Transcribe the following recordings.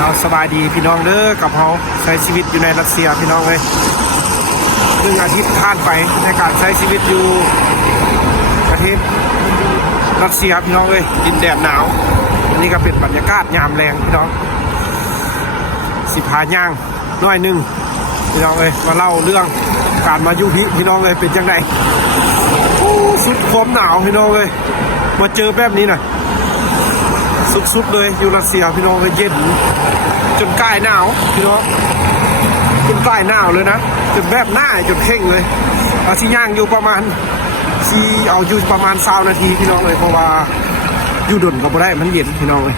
เอาสบายดีพี่น้องเด้อกับเขาใช้ชีวิตอยู่ในรัสเซียพี่น้องเลย1 อาทิตย์ผ่านไปในการใช้ชีวิตอยู่ประเทศรัสเซียพี่น้องเลยดินแดดหนาวอันนี้ก็เป็นบรรยากาศยามแรงพี่น้องสิพาย่างน้อยหนึ่งพี่น้องเลยมาเล่าเรื่องการมาอยู่พี่น้องเลยเป็นยังไงสุดความหนาวพี่น้องเลยมาเจอแบบนี้หน่อยสุดๆเลยอยู่รัสเซียพี่น้องเลยเย็นจนใกล้หนาวพี่น้องจนใกล้หนาวเลยนะจนแบบหน้าจนเข่งเลยเอาที่ย่างอยู่ประมาณเอาอยู่ประมาณ20 นาทีพี่น้องเลยเพราะว่าอยู่ดนก็บ่ได้มันเย็นพี่น้องเลย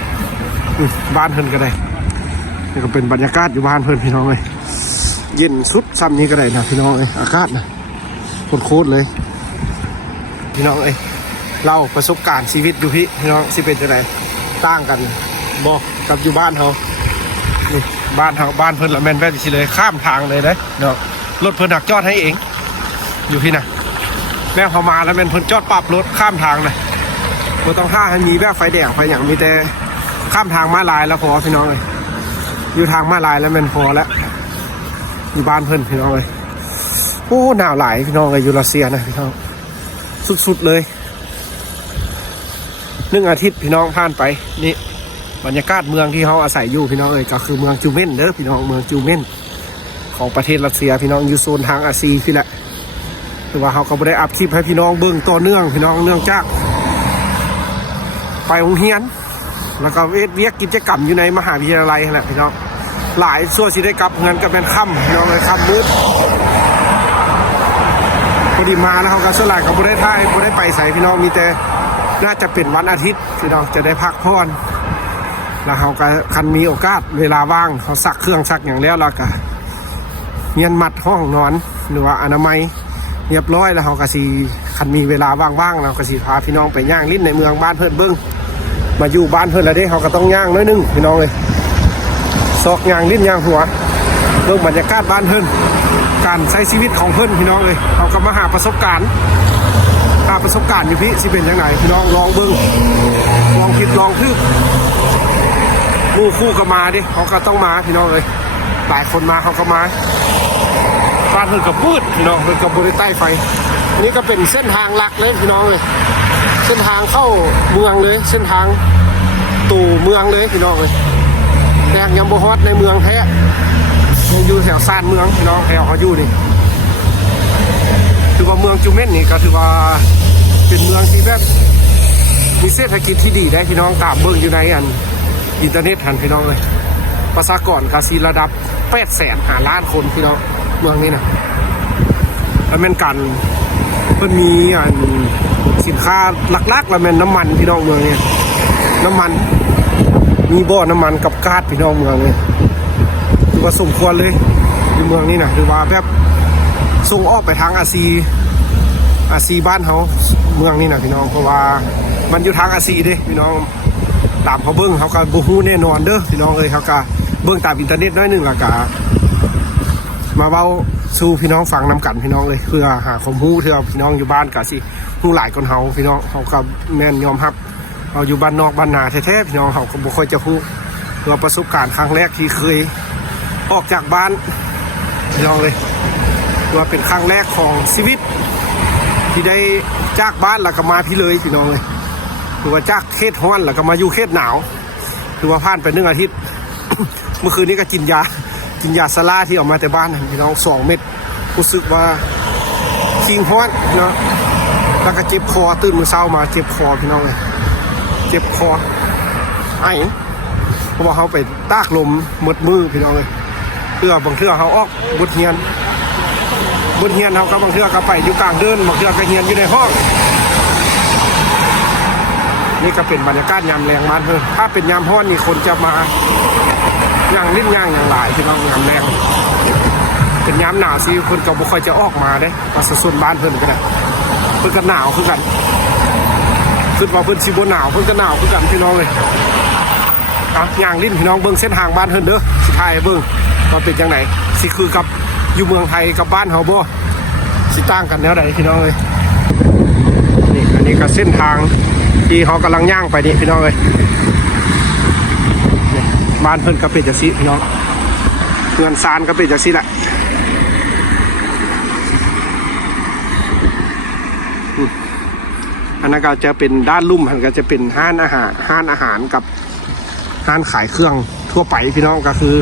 บ้านเพิ่นก็ได้นี่ก็เป็นบรรยากาศอยู่บ้านเพิ่นพี่น้องเลยเย็นสุดซ้ำนี้ก็ได้นะพี่น้องเลยอากาศนะโคตรเลยพี่น้องเลยเล่าประสบการณ์ชีวิตอยู่พี่น้องสิเป็นยังไงต่างกันบอกกับอยู่บ้านเขานี่บ้านเพิ่นละแม่นแวะสิเลยข้ามทางเลยนะเนาะรถเพิ่นหักจอดให้เองอยู่พี่นะแม่เขามาแล้วแม่นเพิ่นจอดปรับรถข้ามทางเลยบ่ต้องท่าให้มีแบบไฟแดงไฟอย่างมีแต่ข้ามทางม้าลายแล้วพอพี่น้องเลยอยู่ทางม้าลายแล้วแม่นพอแล้วอยู่บ้านเพิ่นพี่น้องเลยโอ้หนาวหลายพี่น้องเลยอยู่รัสเซียนะพี่น้องสุดๆเลย1 อาทิตย์พี่น้องผ่านไปนี่บรรยากาศเมืองที่เขาอาศัยอยู่พี่น้องเลยก็คือเมืองจูเมนเด้อพี่น้องเมืองจูเมนของประเทศรัสเซียพี่น้องอยู่โซนทางอาซีพี่แหละแต่ว่าเขาก็ไม่ได้อัพคลิปให้พี่น้องเบิ่งต่อเนื่องพี่น้องเนื่องจากไปโรงเรียนแล้วก็เวียกกิจกรรมอยู่ในมหาวิทยาลัยแหละพี่น้องหลายส่วนสิได้กลับเงินก็เป็นค่ำพี่น้องเลยค่ำมืดพอดีมาแล้วเขาก็สลายเขาไม่ได้ท่ายไม่ได้ไปใส่พี่น้องมีแต่น่าจะเป็นวันอาทิตย์พี่น้องจะได้พักผ่อนแล้วเขาก็คันมีโอกาสเวลาว่างเขาซักเครื่องซักอย่างแล้วเราก็เงียนมัดห้องนอนหรือว่าอนามัยเรียบร้อยแล้วเขาก็สีคันมีเวลาว่างๆเราก็สีพาพี่น้องไปย่างลิ้นในเมืองบ้านเพื่อนเบิ้งมาอยู่บ้านเพื่อนแล้วเด้เขาก็ต้องย่างน้อยนึงพี่น้องเลยซอกย่างลิ้นย่างหัวเบิ้งบรรยากาศบ้านเพื่อนการใช้ชีวิตของเพื่อนพี่น้องเลยเขาก็มาหาประสบการณ์อยู่พี่สิเป็นยังไงพี่น้องลองเบิ้งลองผิดลองทึบมู่คู่ก็มาดิเขาก็ต้องมาพี่น้องเลยหลายคนมาเขาก็มาบ้านเพิ่นกับมืดพี่น้องเพิ่นกับบริใต้ไฟนี่ก็เป็นเส้นทางหลักเลยพี่น้องเลยเส้นทางเข้าเมืองเลยเส้นทางตู่เมืองเลยพี่น้องเลยแดงยังบ่ฮอดในเมืองแท้ยังอยู่แถวซานเมืองพี่น้องแถวเขาอยู่นี่ถือว่าเมืองจูเมนนี่ก็ถือว่าเป็นเมืองที่แบบมีเศรษฐกิจที่ดีได้พี่น้องตามเบิ่งอยู่ในอินเทอร์เน็ตทันพี่น้องเลยประชากรกาซีระดับ800,000 ล้านคนพี่น้องเมืองนี้นะแล้วแม่นกันเพิ่นมีสินค้าหลักๆแล้วแม่นน้ำมันพี่น้องเมืองนี้น้ำมันมีบ่อน้ำมันกับก๊าซพี่น้องเมืองนี้ถือว่าสมควรเลยในเมืองนี้นะถือว่าแบบส่งออกไปทางอาซีบ้านเขาเมืองนี้นะพี่น้องเพราะว่ามันอยู่ทางอาซีเด้พี่น้องตามเขาเบิ้งเขาก็บูฮูแน่นอนเด้อพี่น้องเลยเขาก็เบิ้งตามอินเทอร์เน็ตน้อยหนึ่งแล้วก็มาเว้าสู่พี่น้องฟังนำกันพี่น้องเลยเพื่อหาความรู้เพื่อพี่น้องอยู่บ้านก็สิรู้หลายคนเขาพี่น้องเขาก็แม่นยอมรับเอาอยู่บ้านนอกบ้านนาแท้ๆพี่น้องเขาก็บ่ค่อยจะรู้เราประสบการณ์ครั้งแรกที่เคยออกจากบ้านพี่น้องเลยว่าเป็นครั้งแรกของชีวิตที่ได้จากบ้านแล้วก็มาพี่เลยพี่น้องเลยหรือว่าจากเขตร้อนแล้วก็มาอยู่เขตหนาวหรือว่าผ่านไป1 อาทิตย์ เมื่อคืนนี้ก็กินยาซาร่าที่ออกมาแต่บ้านพี่น้อง2 เม็ดรู้สึกว่าคิงร้อนเนาะแล้วก็เจ็บคอตื่นมื้อเช้ามาเจ็บคอพี่น้องเลยเจ็บคอไอเพราะว่าเขาไปตากลมหมดมือพี่น้องเลยเพื่อบางเทื่อเขาออกบทเรียนเขาก็บางเทื่อก็ไปอยู่กลางเดินบางเทื่อก็เรียนอยู่ในห้องนี่ก็เป็นบรรยากาศยามแรงบ้านเพิ่นถ้าเป็นยามร้อนนี่คนจะมาย่างลิ้นย่างอย่างหลายพี่น้องยามแรงเป็นยามหนาวสิคนก็บ่ค่อยจะออกมาเด้มาส่วนบ้านเพิ่นก็ได้เพิ่นก็หนาวคือกันคิดว่าเพิ่นสิบ่หนาวเพิ่นก็หนาวคือกันพี่น้องเลยย่างลิ้นพี่น้องเบิ่งเส้นทางบ้านเพิ่นเด้อสิถ่ายเบิ่งว่าเป็นจังได๋สิคือกับอยู่เมืองไทยกับบ้านเฮาบ่สิต่างกันแนวใดพี่น้องเลยนี่อันนี้ก็เส้นทางที่เขากำลังย่างไปนี่พี่น้องเลย บ้านเพิ่นก็เป็นจังซี่พี่น้องเงินซานก็เป็นจังซี่แหละอันนั้นก็จะเป็นด้านลุ่มมันก็จะเป็นห้านอาหารกับห้านขายเครื่องทั่วไปพี่น้องก็คือ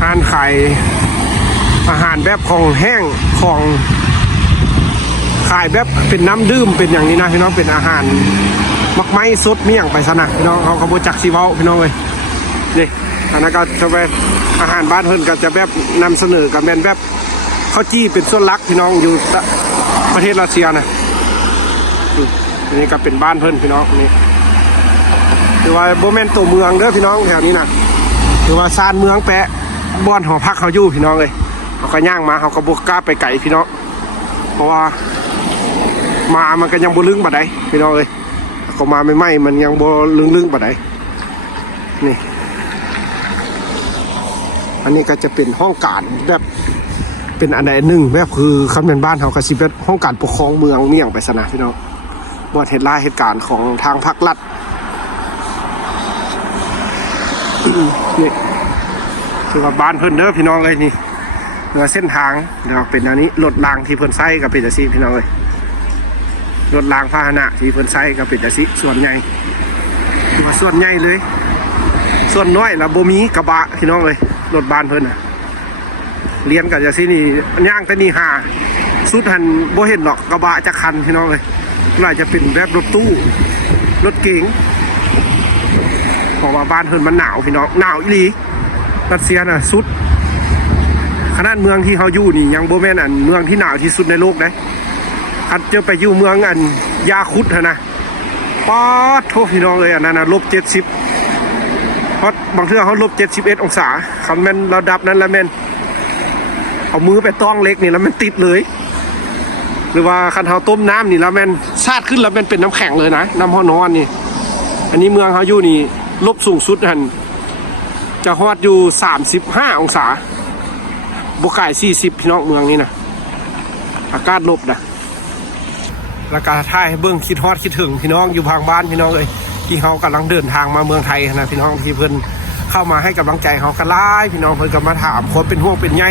ห้านขายอาหารแบบของแห้งของขายแบบเป็นน้ำดื่มเป็นอย่างนี้นะพี่น้องเป็นอาหารมักไม้สดเมี่ยงไปซะนะพี่น้องเขาโบจักซีเว้าพี่น้องเลยนี่อันนั้นก็จะเป็นอาหารบ้านเพิ่นก็จะแบบนำเสนอกับแมนแบบข้าวจี้เป็นส่วนหลักพี่น้องอยู่ประเทศรัสเซียนะนี่ก็เป็นบ้านเพิ่นพี่น้องนี่ถือว่าโบแมนตัวเมืองเด้อพี่น้องแถวนี้นะถือว่าซานเมืองแปะบ้านหอพักเขาอยู่พี่น้องเลยเขาก็ย่างมาเขาก็บกกล้าไปไก่พี่น้องเพราะว่ามามันก็ยังบ่ลึงบัดใดพี่น้องเลยก็มาไม่ไหมมันยังบ่ลึงบัดใดนี่อันนี้ก็จะเป็นห้องการแบบเป็นอันใดหนึ่งแบบคือคำเป็นบ้านเขาก็สิเป็นห้องการปกครองเมืองเมี่ยงไปซะนะพี่น้องบทเหตุการณ์ของทางภาครัฐนี่คือว่าบ้านเพิ่นเด้อพี่น้องเลยนี่เรือเส้นทางเราเป็นอันนี้รถรางที่เพิ่นใช้กับเป็นจังซี่พี่น้องเลยรถรางพาหนะที่เพิ่นใช้กับเป็นจังซี่ส่วนใหญ่ตัวส่วนใหญ่เลยส่วนน้อยแล้วบ่มีกระบะพี่น้องเลยรถบ้านเพิ่นน่ะเรียนกับจังซี่นี่ย่างแต่นี่หาสุดหันบ่เห็นหรอกกระบะจักคันพี่น้องเลยน่าจะเป็นแบบรถตู้รถเก๋งเพราะว่าบ้านเพิ่นมันหนาวพี่น้องหนาวอีหลีรัสเซียน่ะสุดขนาดเมืองที่เขาอยู่นี่ยังโบแมนอันเมืองที่หนาวที่สุดในโลกนะอันเจอไปอยู่เมืองอันยาคุดนะป๊อดโทษพี่น้องเลยอันนั้นนะ-70เพราะบางเทื่อเขา-71 องศาคำแม่นระดับนั้นแล้วแม่นเอามือไปต้องเล็กนี่แล้วมันติดเลยหรือว่าคันเขาต้มน้ำนี่แล้วแม่นซาดขึ้นแล้วมันเป็นน้ำแข็งเลยนะน้ำห้อนอนนี่อันนี้เมืองเขาอยู่นี่ลบสูงสุดหันจะฮอดอยู่35 องศาบวกไก่40พี่น้องเมืองนี้นะอากาศลบนะแล้วก็ท่ายให้เบิ้งคิดฮอดคิดถึงพี่น้องอยู่ทางบ้านพี่น้องเลยที่เขากำลังเดินทางมาเมืองไทยนะพี่น้องที่เพิ่นเข้ามาให้กำลังใจเขากันไล่พี่น้องเพิ่นก็มาถามคนเป็นห่วงเป็นใย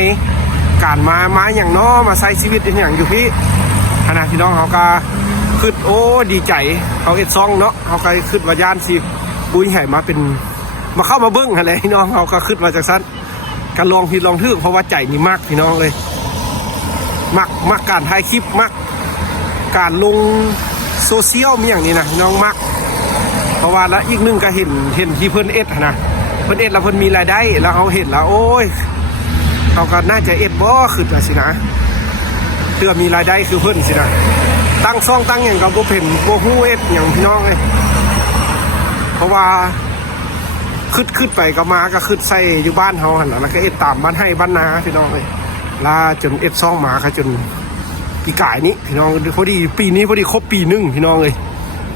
การมาอย่างน้อมาใช้ชีวิตอย่างอยู่พี่ขณะพี่น้องเขาก็ขึ้นโอ้ดีใจเขาเอ็ดซองเนาะเขาก็ขึ้นว่าย่านสิบุญใหญ่มาเป็นมาเข้ามาเบิ้งอะไรพี่น้องเขาก็ขึ้นมาจากสั้นการลองผิดลองทึกเพราะว่าใจนี่มากพี่น้องเลยมักการถ่ายคลิปมักการลงโซเชียลมีอย่างนี้นะน้องมักเพราะว่าแล้วอีกหนึ่งก็เห็นที่เพิ่นเอ็ดนะเพิ่นเอ็ดแล้วเพิ่นมีรายได้แล้วเขาเห็นแล้วโอ้ยเขาก็น่าจะเอ็ดบ่ขึ้นละสินะเพื่อมีรายได้คือเพิ่นสินะตั้งซ่องตั้งอย่างกับบ่เป็นบ่ฮู้เอ็ดอย่างพี่น้องเลยเพราะว่าขึ้นไปก็มาก็ขึ้นใส่อยู่บ้านเฮาหั่นแล้วก็เอ็ดตามบ้านให้บ้านนาพี่น้องเลยลาจนเอ็ดซ่องมาค่ะจนปีกายนี้พี่น้องพอดีปีนี้พอดีครบปีนึงพี่น้องเลย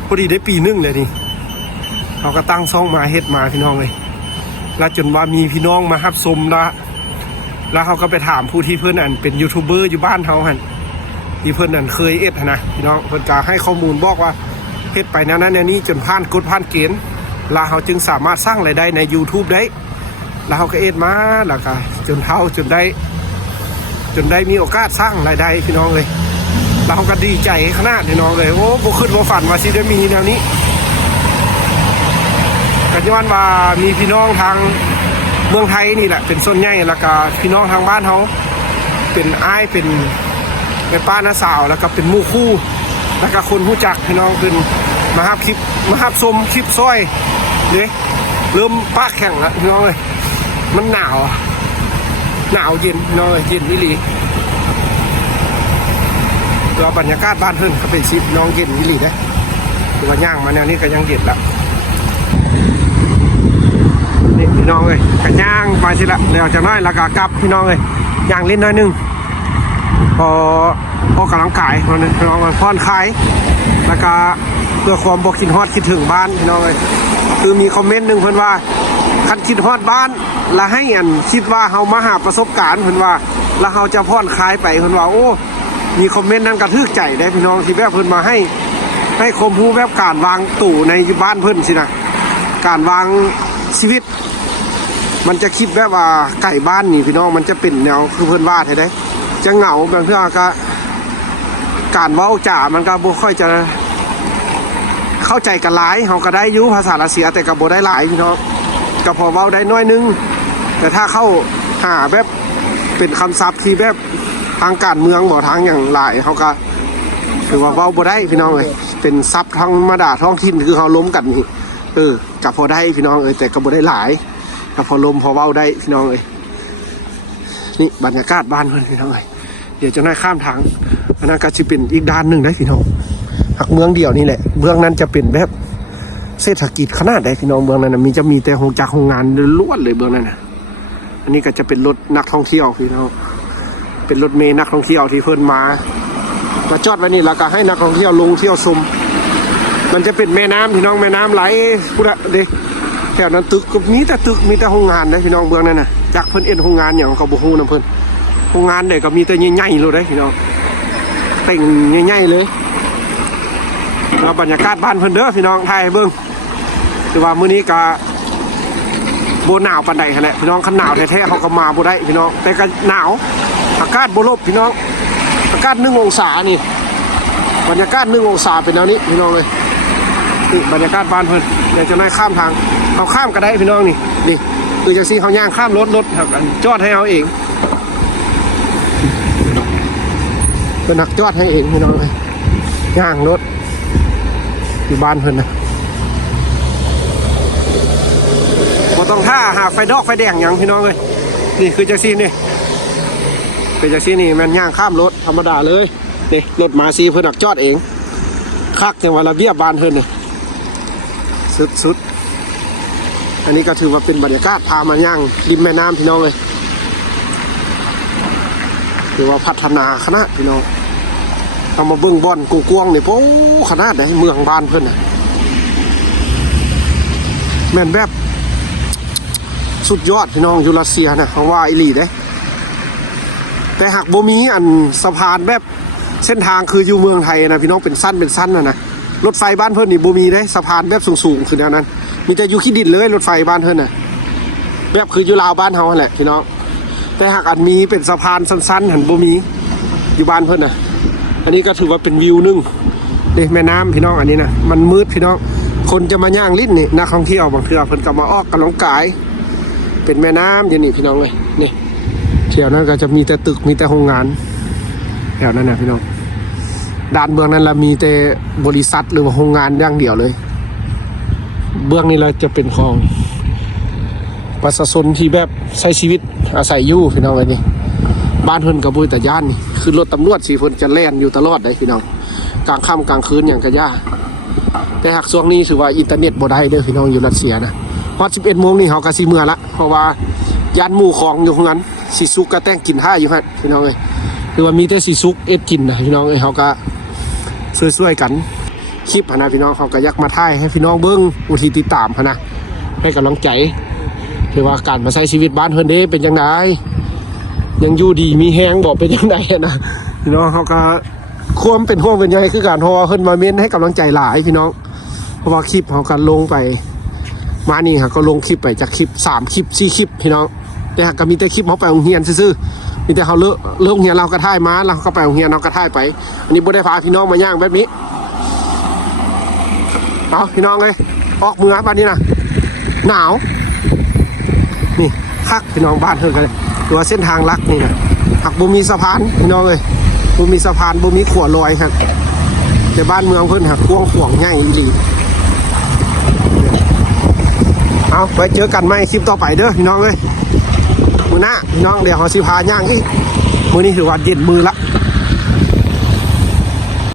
พอดีได้ปีนึงเลยนี่เราก็ตั้งซ่องมาเฮ็ดมาพี่น้องเลยแล้วจนว่ามีพี่น้องมารับชมแล้วเขาก็ไปถามผู้ที่เพื่อนอันเป็นยูทูบเบอร์อยู่บ้านเขาหั่นที่เพื่อนอันเคยเอ็ดนะพี่น้องเพื่อนก็ให้ข้อมูลบอกว่าเฮ็ดไปนั้นนี้จนผ่านกฎผ่านเกณฑ์แล้วเขาจึงสามารถสร้างรายได้ใน YouTube ได้แล้วเขาก็เอ็ดมาแล้วก็จนได้มีโอกาสสร้างรายได้พี่น้องเลยเราก็ดีใจขนาดพี่น้องเลยโอ้บ่ขึ้นบ่ฝันว่าสิได้มีแนวนี้ก็ย้อนว่ามีพี่น้องทางเมืองไทยนี่แหละเป็นส่วนใหญ่แล้วก็พี่น้องทางบ้านเขาเป็นอ้ายเป็นแม่ป้าน้าสาวแล้วก็เป็นหมู่คู่แล้วก็คนรู้จักพี่น้องขึ้นมาฮับคลิปมาฮับชมคลิปซ้อยเนี่ยเริ่มปากแข็งแล้วพี่น้องเลยมันหนาวเย็นน้อยเย็นวิลีตัวบรรยากาศบ้านเพิ่นเขาไปซิน้องเย็นวิลีได้ตัวย่างมาแนวนี้ก็ยังเย็นละนี่พี่น้องเลยก็ย่างไปสิละเดี๋ยวจะน้อยแล้วก็กลับพี่น้องเลยย่างเล่นน้อยนึงพอกำลังกายพี่น้องผ่อนคลายแล้วก็เพื่อความบอกคิดฮอดคิดถึงบ้านพี่น้องเลยคือมีคอมเมนต์หนึ่งเพิ่นว่าคันคิดฮอดบ้านและให้อันคิดว่าเฮามาหาประสบการณ์เพิ่นว่าแล้วเฮาจะผ่อนคลายไปเพิ่นว่าโอ้มีคอมเมนต์นั้นกระทึกใจได้พี่น้องที่แบบเพิ่นมาให้ความรู้แบบการวางตู้ในบ้านเพิ่นสินะการวางชีวิต มันจะคิดแบบว่าไก่บ้านนี่พี่น้องมันจะเป็นแนวคือเพิ่นว่าได้จะเหงาบางเทื่อก็การเว้าจ่ามันก็บ่ค่อยจะเข้าใจกันหลายเฮาก็ได้อยู่ภาษารัสเซียแต่ก็บ่ได้หลายพี่น้องก็พอเว้าได้น้อยนึงแต่ถ้าเข้าหาแบบเป็นคำศัพท์ที่แบบทางการเมืองบ่ทางอย่างหลายเฮาก็ถือว่าเว้าบ่ได้พี่น้องเอ้ยเป็นศัพท์ธรรมดาท้องถิ่นคือเฮาล้มกันนี่ก็พอได้พี่น้องเอ้ยแต่ก็บ่ได้หลายก็พอลมพอเว้าได้พี่น้องเอ้ยนี่บรรยากาศบ้านเพิ่นพี่น้องเอ้ยเดี๋ยวจะได้ข้ามทางอันนั้นก็สิเป็นอีกด้านนึงได้พี่น้องหักเมืองเดียวนี่แหละเมืองนั้นจะเป็นแบบเศรษฐกิจขนาดใดพี่น้องเมืองนั้นนะมีแต่โรงจักรโรงงานล้วนเลยเมืองนั้นนะอันนี้ก็จะเป็นรถนักท่องเที่ยวพี่น้องเป็นรถเมล์นักท่องเที่ยวที่เพิ่นมาจอดไว้นี่แล้วก็ให้นักท่องเที่ยวลงเที่ยวชมมันจะเป็นแม่น้ำพี่น้องแม่น้ำไหลพุทธเด้แถวนั้นตึกก็มีแต่ตึกมีแต่โรงงานนะพี่น้องเมืองนั้นน่ะจากเพิ่นโรงงานอย่างเขาบ่ฮู้นำเพิ่นโรงงานเด้ก็มีแต่ใหญ่ๆเลยได้พี่น้องเต่งใหญ่ๆเลยแล้วบรรยากาศบ้านเพิ่นเด้อพี่น้องถ่ายเบิ่งแต่ว่ามื้อนี้ก็บ่หนาวปานใดแหละพี่น้องคันหนาวแท้ๆเขาก็มาบ่ได้พี่น้องแต่ก็หนาวอากาศบ่ลบพี่น้องอากาศ1 องศานี่บรรยากาศ1 องศาเป็นแนวนี้พี่น้องเลยนี่บรรยากาศบ้านเพิ่นเดี๋ยวจะได้ข้ามทางเอาข้ามก็ได้พี่น้องนี่คือจังซี่เฮาย่างข้ามรถครับจอดให้เอาเองเป็นนักจอดให้เองพี่น้องเลยย่างรถอยู่บ้านเพิ่นนะบ่ต้องท่าหาไฟดอกไฟแดงอย่างพี่น้องเลยนี่คือจังซี่นี่เป็นจังซี่นี่มันย่างข้ามรถธรรมดาเลยนี่รถมาซีเพิ่นนักจอดเองคักจังว่าระเบียบบ้านเพิ่นนี่สุดอันนี้ก็ถือว่าเป็นบรรยากาศพามาย่างริมแม่น้ำพี่น้องเลยถือว่าพัฒนาขนาดพี่น้องเอามาเบิ่งบ่อนกูกวงนี่โอ้ขนาดไหนเมืองบ้านเพิ่นน่ะแม่นแบบสุดยอดพี่น้องอยู่รัสเซียนะเขาว่าอีหลีเด้แต่หากบ่มีอันสะพานแบบเส้นทางคืออยู่เมืองไทยนะพี่น้องเป็นสั้นนะรถไฟบ้านเพิ่นนี่บ่มีเด้สะพานแบบสูงๆคือแนวนั้นมีแต่อยู่ขี้ดินเลยรถไฟบ้านเพิ่นน่ะแบบคืออยู่ลาวบ้านเฮาแหละพี่น้องแต่หากอันมีเป็นสะพานสั้นๆหันบ่มีอยู่บ้านเพิ่นน่ะอันนี้ก็ถือว่าเป็นวิวนึงนี่แม่น้ำพี่น้องอันนี้นะมันมืดพี่น้องคนจะมาย่างลิ้นนี่นักท่องเที่ยวบางเทื่อเพิ่นก็มาออกกำลังกายเป็นแม่น้ำอย่างนี้พี่น้องเลยนี่แถวนั้นก็จะมีแต่ตึกมีแต่โรงงานแถวนั้นนะพี่น้องด้านเบื้องนั้นละมีแต่บริษัทหรือว่าโรงงานอย่างเดียวเลยเบื้องนี้เราจะเป็นของประชาชนที่แบบใช้ชีวิตอาศัยอยู่พี่น้องเลยนี่บ้านเพิ่นกับบุยแต่ย่านนี่คือรถตำรวจสีเพิ่นจะแล่นอยู่ตลอดเลยพี่น้องกลางค่ำกลางคืนอย่างกระย่าแต่หากช่วงนี้ถือว่าอินเทอร์เน็ตบ่ได้เด้อพี่น้องอยู่รัสเซียนะพอ 11 โมงนี่เฮาก็สิเมื่อละเพราะว่าย่านหมู่ของอยู่ของนั้นสิซุกก็แต่งกินท่าอยู่ฮะพี่น้องเอ้ยคือว่ามีแต่สิซุกเอ็ดกินนะพี่น้องเอ้ยเฮาก็ช่วยๆกันคลิปนะพี่น้องเขาก็อยากมาถ่ายให้พี่น้องเบิ่งอุทิศติดตามนะให้กำลังใจคือว่าการมาใช้ชีวิตบ้านเพิ่นเด้เป็นจังไดยังอยู่ดีมีแฮงบอกเป็นยังไงนะพี่น้องเขาก็ควมเป็นห่วงเป็นใยคือการเพราะว่าเพิ่นมาเม้นให้กำลังใจหลายพี่น้องเพราะว่าคลิปเขาก็ลงไปมานี่ค่ะก็ลงคลิปไปจากคลิป3 คลิป 4 คลิปพี่น้องแต่หากก็มีแต่คลิปเขาไปโรงเรียนซื่อๆมีแต่เขาเลิกโรงเรียนเราก็ถ่ายมาเราก็ไปโรงเรียนเราก็ถ่ายไปอันนี้บ่ได้พาพี่น้องมาย่างแบบนี้เอาพี่น้องเลยออกเมืองบ้านนี้นะหนาวนี่คักพี่น้องบ้านเพิ่นกันตัวเส้นทางลักนี่นะหักบ่มีสะพานพี่น้องเลยบ่มีสะพานบ่มีขวดลอยครับแต่บ้านเมืองเพิ่นหักกว้างขวางง่ายอีหลีเอาไว้เจอกันใหม่คลิปต่อไปเด้อพี่น้องเลยมื้อหน้าพี่น้องเดี๋ยวเฮาสิพาย่างอีกมื้อนี้ถือว่าเย็นมือละ